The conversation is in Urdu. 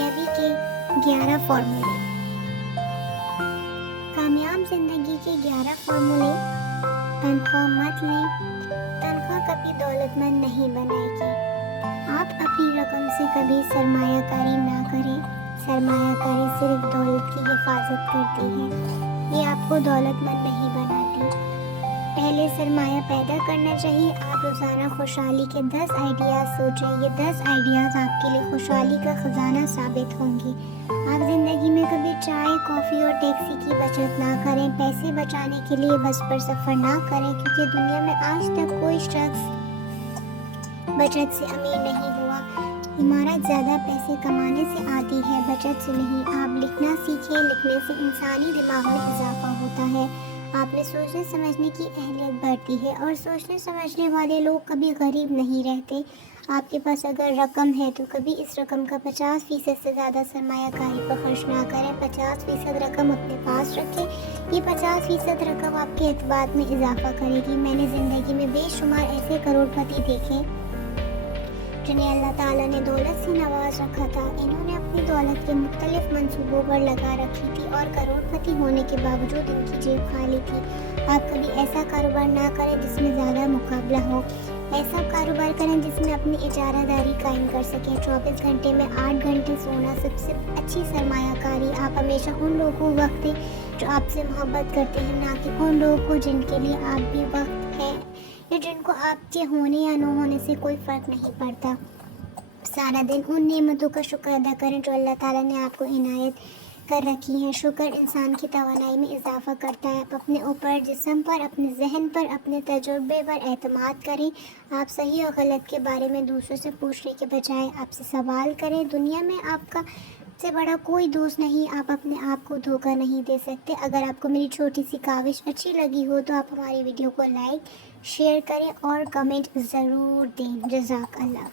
کامیابی کے 11 فارمولے۔ کامیاب زندگی کے 11 فارمولے۔ تنخواہ مت لیں۔ تنخواہ کبھی دولت مند نہیں بنائے گی۔ آپ اپنی رقم سے کبھی سرمایہ کاری نہ کریں۔ سرمایہ کاری صرف دولت کی حفاظت کرتی ہے، یہ آپ کو دولت مند نہیں بناتی۔ پہلے سرمایہ پیدا کرنا چاہیے۔ آپ روزانہ خوشحالی کے 10 آئیڈیاز سوچیں۔ یہ 10 آئیڈیاز آپ کے لیے خوشحالی کا خزانہ ثابت ہوں گے۔ آپ زندگی میں کبھی چائے، کافی اور ٹیکسی کی بچت نہ کریں۔ پیسے بچانے کے لیے بس پر سفر نہ کریں، کیونکہ دنیا میں آج تک کوئی شخص بچت سے امیر نہیں ہوا۔ عمارت زیادہ پیسے کمانے سے آتی ہے، بچت سے نہیں۔ آپ لکھنا سیکھیں، لکھنے سے انسانی دماغ میں اضافہ ہوتا ہے۔ آپ میں سوچنے سمجھنے کی اہلیت بڑھتی ہے، اور سوچنے سمجھنے والے لوگ کبھی غریب نہیں رہتے۔ آپ کے پاس اگر رقم ہے تو کبھی اس رقم کا 50% سے زیادہ سرمایہ کاری پر خرچ نہ کریں۔ 50% رقم اپنے پاس رکھیں۔ یہ 50% رقم آپ کے اعتماد میں اضافہ کرے گی۔ میں نے زندگی میں بے شمار ایسے کروڑ پتی دیکھے جنہیں اللہ تعالیٰ نے دولت سے نواز رکھا تھا۔ انہوں نے اپنی دولت کے مختلف منصوبوں پر لگا رکھی تھی، اور کروڑ پتی ہونے کے باوجود ان کی جیب خالی تھی۔ آپ کبھی ایسا کاروبار نہ کریں جس میں زیادہ مقابلہ ہو۔ ایسا کاروبار کریں جس میں اپنی اجارہ داری قائم کر سکیں۔ 24 گھنٹے میں 8 گھنٹے سونا سب سے اچھی سرمایہ کاری۔ آپ ہمیشہ ان لوگوں کو وقت دیں جو آپ سے محبت کرتے ہیں، نہ کہ ان لوگوں کو جن کے لیے آپ بھی وقت ہے، یا جن کو آپ کے ہونے یا نہ ہونے سے کوئی فرق نہیں پڑتا۔ سارا دن ان نعمتوں کا شکر ادا کریں جو اللہ تعالیٰ نے آپ کو عنایت کر رکھی ہیں۔ شکر انسان کی توانائی میں اضافہ کرتا ہے۔ آپ اپنے اوپر، جسم پر، اپنے ذہن پر، اپنے تجربے پر اعتماد کریں۔ آپ صحیح اور غلط کے بارے میں دوسروں سے پوچھنے کے بجائے آپ سے سوال کریں۔ دنیا میں آپ کا سے بڑا کوئی دوست نہیں۔ آپ اپنے آپ کو دھوکہ نہیں دے سکتے۔ اگر آپ کو میری چھوٹی سی کاوش اچھی لگی ہو تو آپ ہماری ویڈیو کو لائک، شیئر کریں اور کمنٹ ضرور دیں۔ جزاک اللہ۔